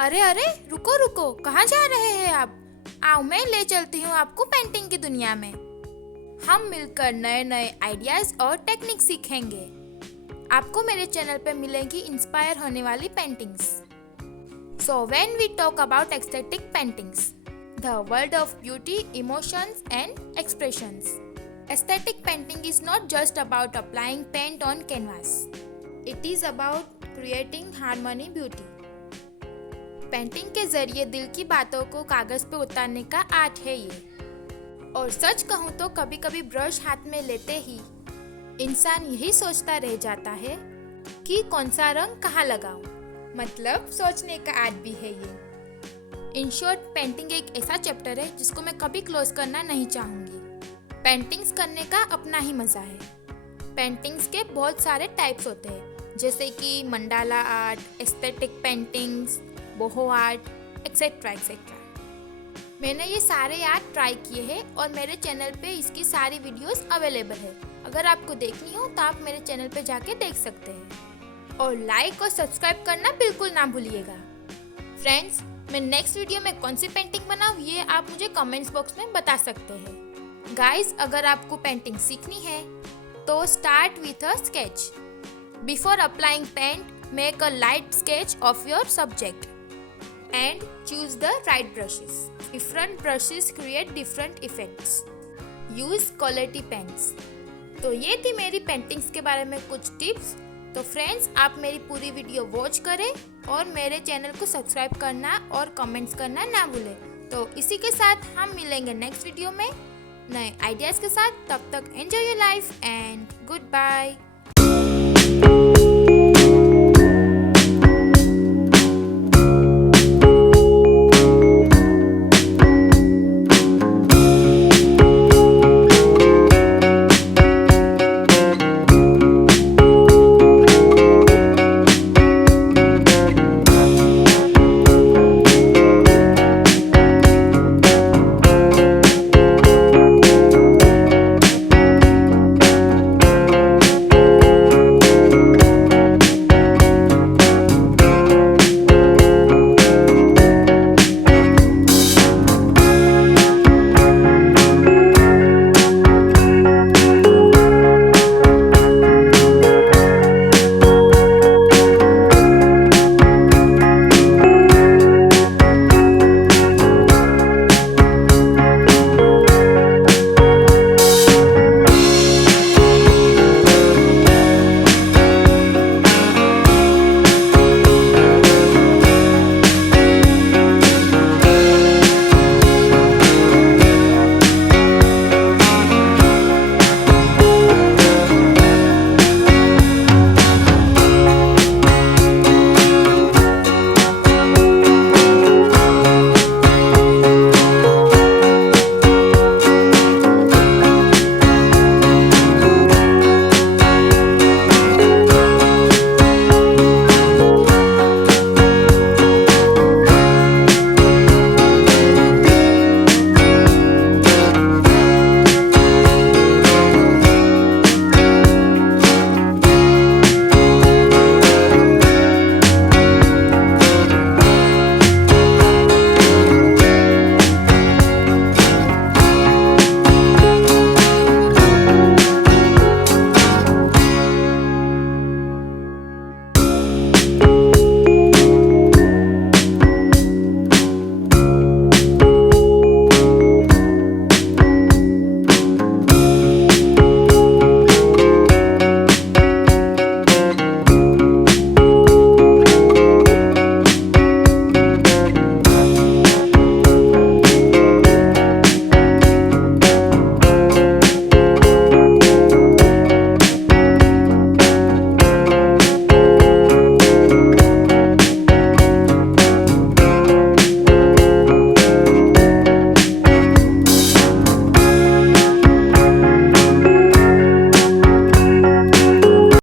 अरे अरे, रुको रुको, कहाँ जा रहे हैं आप? आओ, मैं ले चलती हूँ आपको पेंटिंग की दुनिया में। हम मिलकर नए नए आइडियाज और टेक्निक सीखेंगे। आपको मेरे चैनल पे मिलेंगी इंस्पायर होने वाली paintings. So when we talk about aesthetic paintings, the world of beauty, emotions and expressions. Aesthetic painting is not just about applying paint on canvas. It is about creating harmony, beauty. Painting के जरिए दिल की बातों को कागज पे उतारने का आर्ट है ये। और सच कहूँ तो कभी कभी ब्रश हाथ में लेते ही इंसान यही सोचता रह जाता है कि कौन सा रंग कहाँ लगाऊं। मतलब सोचने का आर्ट भी है ये। इन शॉर्ट, पेंटिंग एक ऐसा चैप्टर है जिसको मैं कभी क्लोज करना नहीं चाहूँगी। पेंटिंग्स करने का अपना ही मज़ा है। पेंटिंग्स के बहुत सारे टाइप्स होते हैं, जैसे कि mandala art, aesthetic paintings, boho art, etcetera etcetera. मैंने ये सारे आर्ट ट्राई किए हैं और मेरे चैनल पे इसकी सारी वीडियोस अवेलेबल है। अगर आपको देखनी हो तो आप मेरे चैनल पे जाके देख सकते हैं। और लाइक और सब्सक्राइब करना बिल्कुल ना भूलिएगा। फ्रेंड्स, मैं नेक्स्ट वीडियो में कौन सी पेंटिंग बनाऊँ ये आप मुझे कमेंट्स बॉक्स में बता सकते हैं। गाइस, अगर आपको पेंटिंग सीखनी है तो start with a sketch. Before applying paint, make a light sketch of your subject and choose the right brushes. Different brushes create different effects. Use quality pens. तो ये थी मेरी पेंटिंग्स के बारे में कुछ टिप्स। तो फ्रेंड्स, आप मेरी पूरी वीडियो वॉच करें और मेरे चैनल को सब्सक्राइब करना और कमेंट्स करना ना भूलें। तो इसी के साथ हम मिलेंगे नेक्स्ट वीडियो में नए आइडियाज़ के साथ। तब तक enjoy your life and good bye.